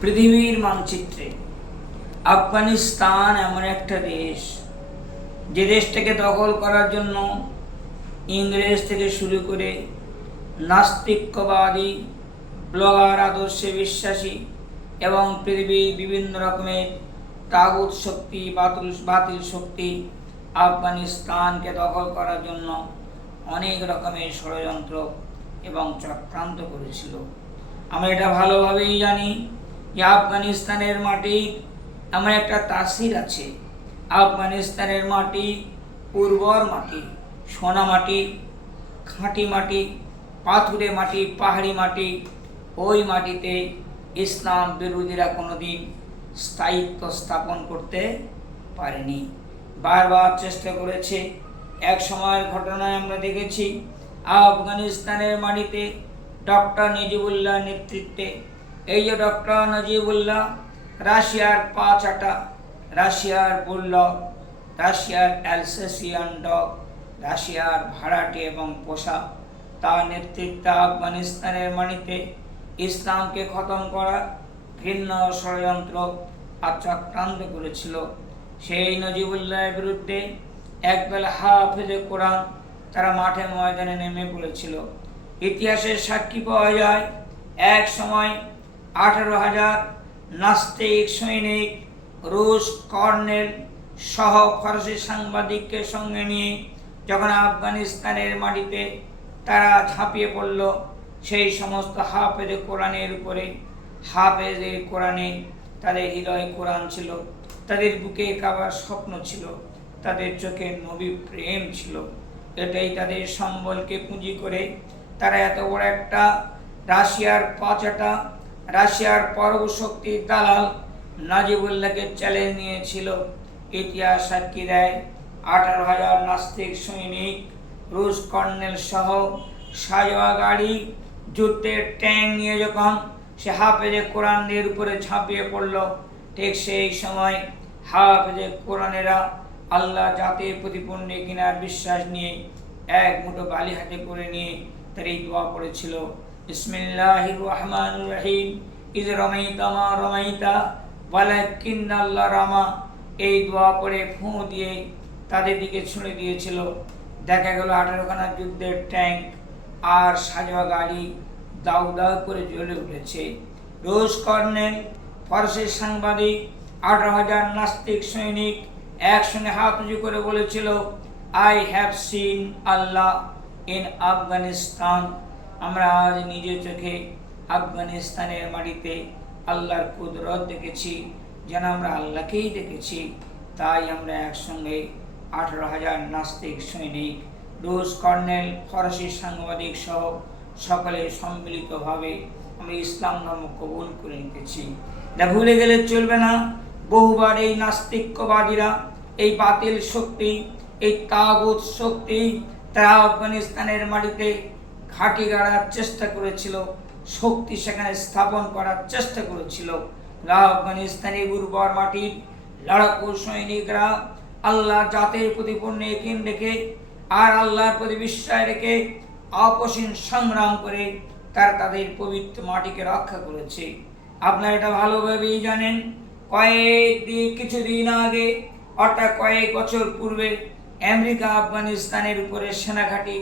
পৃথিবীর মানচিত্রে আফগানিস্তান এমন একটা দেশ, যে দেশটাকে দখল করার জন্য ইংরেজ থেকে শুরু করে নাস্তিক্যবাদী, ব্লগার আদর্শে বিশ্বাসী এবং পৃথিবীর বিভিন্ন রকমের তাগুত শক্তি, বাতিল শক্তি আফগানিস্তানকে দখল করার জন্য অনেক রকমের ষড়যন্ত্র এবং চক্রান্ত করেছিল। আমরা এটা ভালোভাবেই জানি যে আফগানিস্তানের মাটির এমন একটা তাসির আছে। আফগানিস্তানের মাটি উর্বর মাটি, সোনা মাটি, খাঁটি মাটি, পাথুরে মাটি, পাহাড়ি মাটি। ওই মাটিতে ইসলাম বিরোধীরা কোনোদিন স্থায়িত্ব স্থাপন করতে পারেনি, বারবার চেষ্টা করেছে। এক সময়ের ঘটনায় আমরা দেখেছি আফগানিস্তানের মাটিতে ডক্টর নজিবুল্লাহ নেতৃত্বে, এই যে ডক্টর নজিবুল্লাহ রাশিয়ার পাঁচাটা, রাশিয়ার বুলডগ, রাশিয়ার অ্যালসেসিয়ান ডগ, রাশিয়ার ভাড়াটে এবং পোষা, তার নেতৃত্বে আফগানিস্তানের মাটিতে ইসলামকে খতম করা ঘৃণ্য ষড়যন্ত্র আর চক্রান্ত করেছিল। সেই নজিবুল্লাহের বিরুদ্ধে একবেলা হাফেজে কোরআন তারা মাঠে ময়দানে নেমে পড়েছিল। ইতিহাসের সাক্ষী পাওয়া যায়, এক সময় 18,000 নাস্তিক সৈনিক রুশ কর্নেল সহ ফরাসি সাংবাদিককে সঙ্গে নিয়ে যখন আফগানিস্তানের মাটিতে তারা ঝাঁপিয়ে পড়ল, সেই সমস্ত হাফেজে কোরআনের উপরে, হাফেজে কোরআনে তাদের হৃদয় কোরআন ছিল, তাদের বুকে কাবার স্বপ্ন ছিল, তাদের চোখে নবী প্রেম ছিল। এটাই তাদের সম্বলকে পুঁজি করে তারা এত বড় একটা রাশিয়ার পাঁচাটা, রাশিয়ার পরশক্তির দালাল নজিবুল্লাহকে চ্যালেঞ্জ নিয়েছিল। ইতিহাস সাক্ষী দেয় 18,000 নাস্তিক সৈনিক রুশ কর্নেল সহ সাজোয়া গাড়ি, যুদ্ধের ট্যাঙ্ক নিয়ে যখন সে হাফেজে কোরআনের উপরে ঝাঁপিয়ে পড়ল, ঠিক সেই সময় হাফেজে কোরআনেরা আল্লাহ জাতির প্রতি পূর্ণ কিনার বিশ্বাস নিয়ে এক মুঠো বালি হাতে করে নিয়ে তার এই দোয়া পড়েছিল, বিসমিল্লাহির রহমানির রহিম, ইয রামাইতা মা রামাইতা ওয়ালাকিন্নাল্লাহ রামা। এই দোয়া পড়ে ফুঁ দিয়ে তাদের দিকে ছুঁড়ে দিয়েছিল। দেখা গেল 18খানা যুদ্ধের ট্যাঙ্ক আর সাজোয়া গাড়ি দাউ দাউ করে জ্বলে উঠেছে। রুশ কর্নেল, ফরাসি সাংবাদিক, 18,000 নাস্তিক সৈনিক একসঙ্গে হাত উঁচু করে বলেছিল, I have seen Allah in Afghanistan. আমরা আজ নিজের চোখে আফগানিস্তানের মাটিতে আল্লাহর কুদরত দেখেছি, যেন আমরা আল্লাহকেই দেখেছি। তাই আমরা একসঙ্গে 18,000 নাস্তিক সৈনিক, রুশ কর্নেল, ফরাসি সাংবাদিক সহ সকলে সম্মিলিতভাবে আমরা ইসলাম ধর্ম কবুল করে নিতেছি। এটা ভুলে গেলে চলবে না। বহুবার এই নাস্তিক্যবাদীরা, এই বাতিল শক্তি, এই তাগুত শক্তি তারা আফগানিস্তানের মাটিতে ঘাঁটি গাড়ার চেষ্টা করেছিল, শক্তি সেখানে স্থাপন করার চেষ্টা করেছিল। আফগানিস্তানের উর্বর মাটির লড়াকু সৈনিকরা আল্লাহ জাতির প্রতি পূর্ণ ইকিন রেখে আর আল্লাহর প্রতি বিশ্বাস রেখে অপসীম সংগ্রাম করে তাদের পবিত্র মাটিকে রক্ষা করেছে। আপনারা এটা ভালোভাবেই জানেন। কিছুদিন আগে, অর্থাৎ কয়েক বছর পূর্বে, আমেরিকা আফগানিস্তানের উপরে সেনাঘাঁটি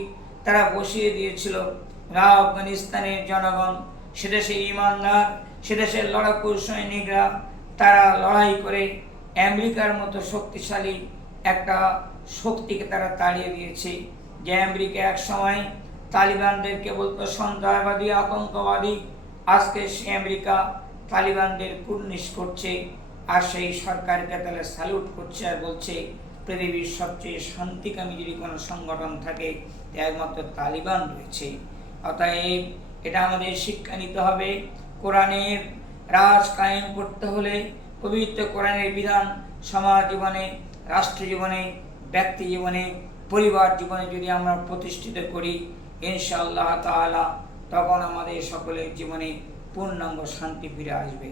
তারা বসিয়ে দিয়েছিল। আফগানিস্তানের জনগণ, সেদেশের ইমানদার, সেদেশের লড়াকু সৈনিকরা তারা লড়াই করে আমেরিকার মতো শক্তিশালী একটা শক্তিকে তারা তাড়িয়ে দিয়েছে। যে আমেরিকা এক সময় তালিবানদেরকে বলতো সন্ত্রাসবাদী, আতঙ্কবাদী, আজকে সে আমেরিকা তালিবানদের কুর্নিশ করছে আর সেই সরকারকে তাহলে স্যালুট করছে আর বলছে পৃথিবীর সবচেয়ে শান্তিকামী যদি কোনো সংগঠন থাকে একমাত্র তালিবান রয়েছে। অতএব এটা আমাদের শিক্ষা নিতে হবে। কোরআনের রাজ কায়েম করতে হলে পবিত্র কোরআনের বিধান সমাজ জীবনে, রাষ্ট্র জীবনে, ব্যক্তি জীবনে, পরিবার জীবনে যদি আমরা প্রতিষ্ঠিত করি, ইনশাআল্লাহ তাআলা তখন আমাদের সকলের জীবনে পূর্ণাঙ্গ শান্তি ফিরে আসবে।